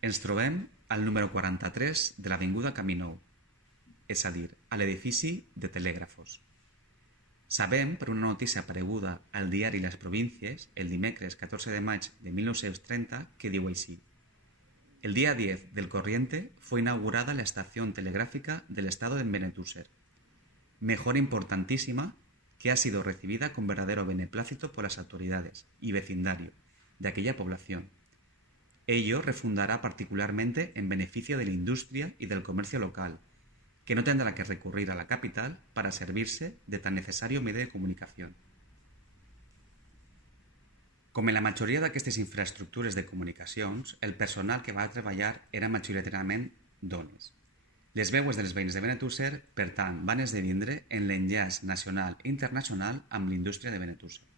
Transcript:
Ens trobem al número 43 de l'Avinguda Camí Nou, és a dir, a l'edifici de Telègrafos. Sabem, per una notícia apareguda al diari Les Províncies el dimecres 14 de maig de 1930, que diu així: el día 10 del corriente fue inaugurada la estación telegráfica del estado de Benetúser, mejora importantísima que ha sido recibida con verdadero beneplácito por las autoridades y vecindario de aquella población. Ello refundará particularmente en beneficio de la industria y del comercio local, que no tendrá que recurrir a la capital para servirse de tan necesario medio de comunicación. Com en la majoria d'aquestes infraestructures de comunicacions, el personal que va treballar era majoritàriament dones. Les veues dels veïns de Benetúser, per tant, van esdevindre en l'enllaç nacional i internacional amb la indústria de Benetúser.